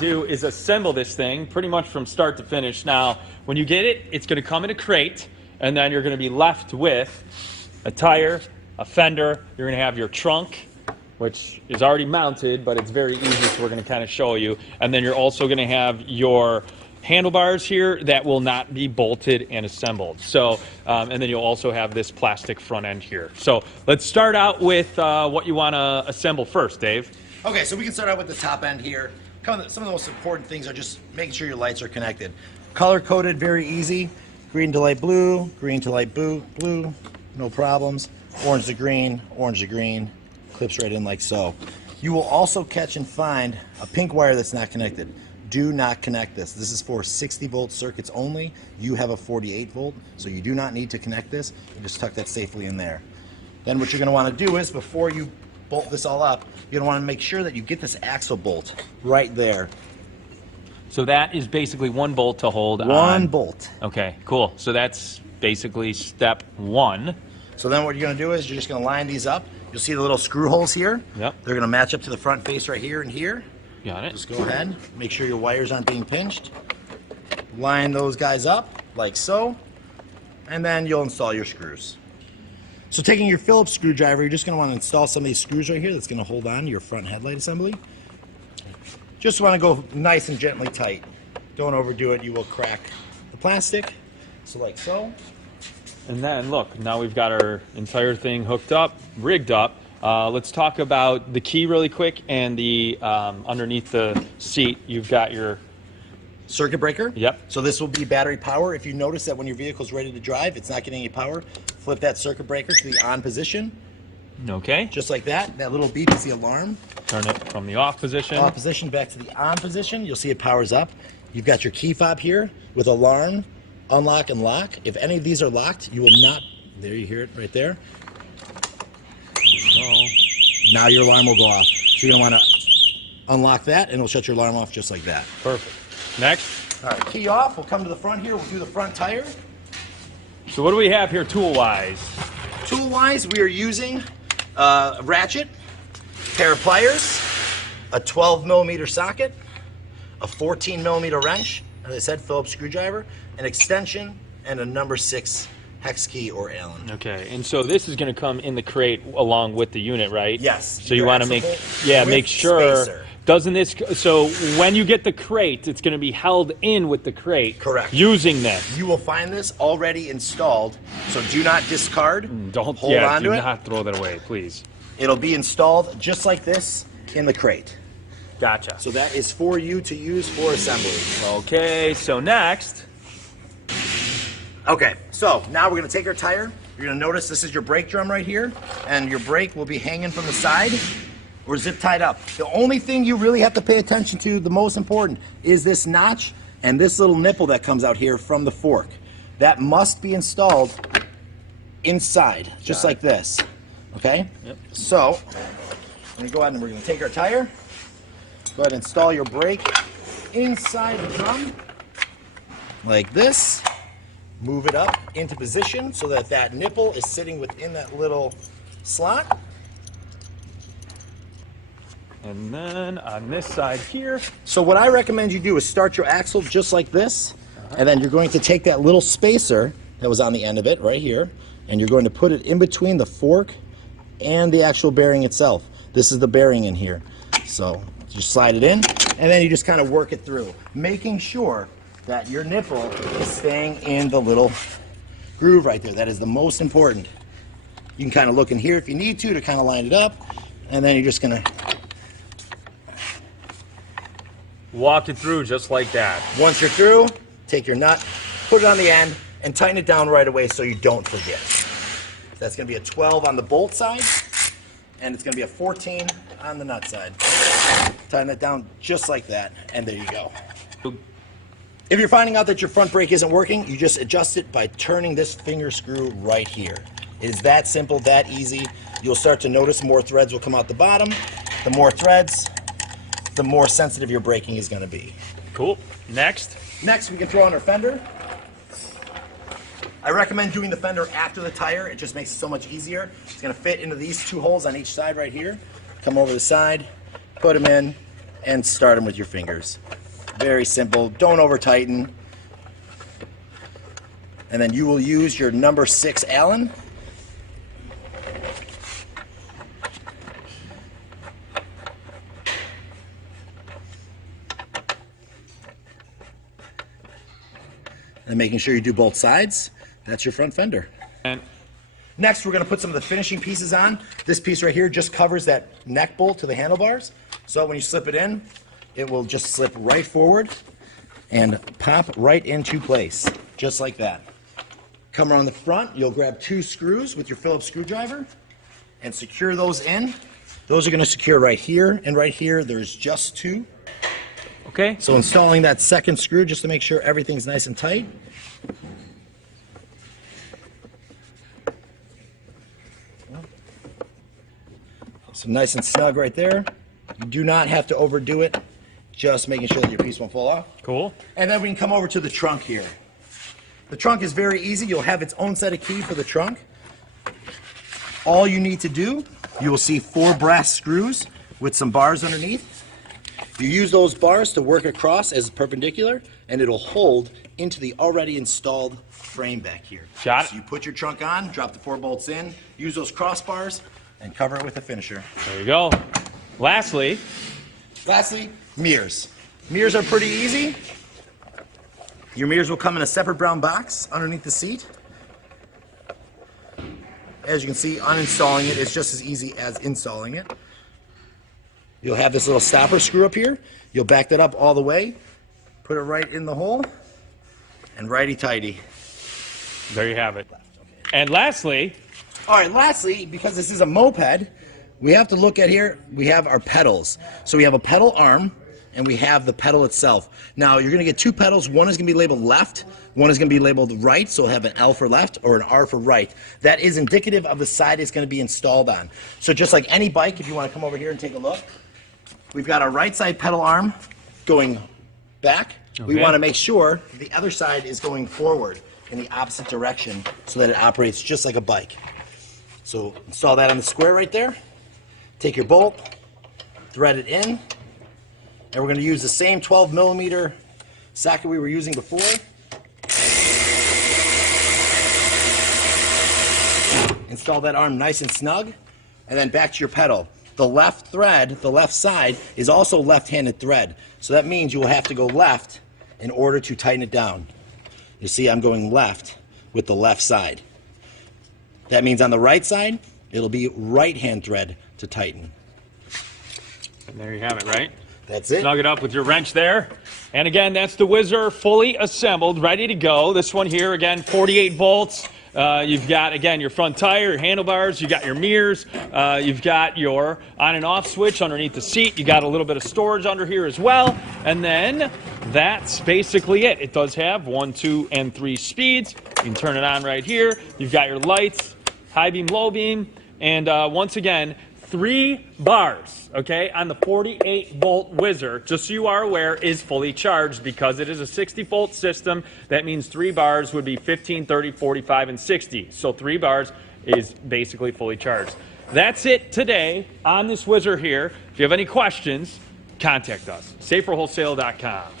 do is assemble this thing pretty much from start to finish. Now, when you get it, it's going to come in a crate, and then you're going to be left with a tire, a fender. You're going to have your trunk, which is already mounted, but it's very easy, so we're going to kind of show you. And then you're also going to have your handlebars here that will not be bolted and assembled. So, and then you'll also have this plastic front end here. So let's start out with what you want to assemble first, Dave. Okay, so we can start out with the top end here. Some of the most important things are just making sure your lights are connected. Color coded, very easy. Green to light blue, green to light blue, no problems. Orange to green, clips right in like so. You will also catch and find a pink wire that's not connected. Do not connect this. This is for 60 volt circuits only. You have a 48 volt, so you do not need to connect this. You just tuck that safely in there. Then what you're going to want to do is, before you bolt this all up, you're going to want to make sure that you get this axle bolt right there. So that is basically one bolt to hold on. One bolt. Okay, cool. So that's basically step one. So then what you're going to do is you're just going to line these up. You'll see the little screw holes here. Yep. They're going to match up to the front face right here and here. Got it. Just go ahead, make sure your wires aren't being pinched. Line those guys up like so, and then you'll install your screws. So taking your Phillips screwdriver, you're just going to want to install some of these screws right here that's going to hold on to your front headlight assembly. Just want to go nice and gently tight. Don't overdo it, you will crack the plastic. So like so. And then look, now we've got our entire thing hooked up, rigged up. Let's talk about the key really quick, and the underneath the seat you've got your circuit breaker. Yep. So this will be battery power. If you notice that when your vehicle's ready to drive, it's not getting any power, flip that circuit breaker to the on position. Okay. Just like that. That little beep is the alarm. Turn it from the off position. Off position back to the on position. You'll see it powers up. You've got your key fob here with alarm, unlock, and lock. If any of these are locked, you will not. There, you hear it right there. Now your alarm will go off. So you're going to want to unlock that, and it'll shut your alarm off just like that. Perfect. Next. All right, key off. We'll come to the front here. We'll do the front tire. So what do we have here tool-wise? Tool-wise, we are using a ratchet, pair of pliers, a 12 millimeter socket, a 14 millimeter wrench, as I said, Phillips screwdriver, an extension, and a number 6 hex key or Allen. Okay, and so this is going to come in the crate along with the unit, right? Yes. So you want to make sure. Spacer. Doesn't this, so when you get the crate, it's going to be held in with the crate. Correct. Using this. You will find this already installed, so do not discard. Don't hold on to it. Do not throw that away, please. It'll be installed just like this in the crate. Gotcha. So that is for you to use for assembly. Okay, so next. Okay, so now we're going to take our tire. You're going to notice this is your brake drum right here, and your brake will be hanging from the side or zip tied up. The only thing you really have to pay attention to, the most important, is this notch and this little nipple that comes out here from the fork. That must be installed inside, just like this. Okay? Yep. So, we're going to go ahead and we're going to take our tire. Go ahead and install your brake inside the drum, like this. Move it up into position so that that nipple is sitting within that little slot. And then on this side here. So what I recommend you do is start your axle just like this, and then you're going to take that little spacer that was on the end of it right here, and you're going to put it in between the fork and the actual bearing itself. This is the bearing in here. So just slide it in, and then you just kind of work it through, making sure that your nipple is staying in the little groove right there. That is the most important. You can kind of look in here if you need to kind of line it up, and then you're just going to walk it through just like that. Once you're through, take your nut, put it on the end, and tighten it down right away so you don't forget. That's going to be a 12 on the bolt side, and it's going to be a 14 on the nut side. Tighten it down just like that, and there you go. If you're finding out that your front brake isn't working, you just adjust it by turning this finger screw right here. It is that simple, that easy. You'll start to notice more threads will come out the bottom. The more threads, the more sensitive your braking is going to be. Cool. Next. Next, we can throw on our fender. I recommend doing the fender after the tire. It just makes it so much easier. It's going to fit into these two holes on each side right here. Come over the side, put them in, and start them with your fingers. Very simple. Don't over tighten. And then you will use your number 6 Allen. And making sure you do both sides. That's your front fender. And next, we're going to put some of the finishing pieces on. This piece right here just covers that neck bolt to the handlebars. So when you slip it in, it will just slip right forward and pop right into place, just like that. Come around the front, you'll grab 2 screws with your Phillips screwdriver and secure those in. Those are going to secure right here and right here. There's just 2. okay. So installing that second screw just to make sure everything's nice and tight. So nice and snug right there. You do not have to overdo it, just making sure that your piece won't fall off. Cool. And then we can come over to the trunk here. The trunk is very easy. You'll have its own set of key for the trunk. All you need to do, you will see 4 brass screws with some bars underneath. You use those bars to work across as perpendicular, and it'll hold into the already installed frame back here. Got it. So you put your trunk on, drop the 4 bolts in, use those crossbars, and cover it with a finisher. There you go. Lastly, mirrors. Mirrors are pretty easy. Your mirrors will come in a separate brown box underneath the seat. As you can see, uninstalling it is just as easy as installing it. You'll have this little stopper screw up here. You'll back that up all the way, put it right in the hole, and righty-tighty. there you have it. And lastly, All right, lastly, because this is a moped, we have to look at here, we have our pedals. So we have a pedal arm, and we have the pedal itself. Now, you're going to get 2 pedals. One is going to be labeled left, one is going to be labeled right, so we'll have an L for left or an R for right. That is indicative of the side it's going to be installed on. So just like any bike, if you want to come over here and take a look, we've got our right side pedal arm going back. We Okay. want to make sure the other side is going forward in the opposite direction so that it operates just like a bike. So install that on the square right there. Take your bolt, thread it in, and we're going to use the same 12mm socket we were using before. Install that arm nice and snug, and then back to your pedal. The left thread, the left side, is also left-handed thread. So that means you will have to go left in order to tighten it down. You see, I'm going left with the left side. That means on the right side, it'll be right-hand thread to tighten. and there you have it, right? That's it. Snug it up with your wrench there. And again, that's the Whizzer fully assembled, ready to go. This one here, again, 48 volts. You've got, again, your front tire, your handlebars, you got your mirrors, you've got your on and off switch underneath the seat, you got a little bit of storage under here as well, and then that's basically it. It does have 1, 2, and 3 speeds. You can turn it on right here. You've got your lights, high beam, low beam, and once again, 3 bars, okay, on the 48-volt Whizzer, just so you are aware, is fully charged because it is a 60-volt system. That means 3 bars would be 15, 30, 45, and 60. So 3 bars is basically fully charged. That's it today on this Whizzer here. If you have any questions, contact us. SaferWholesale.com.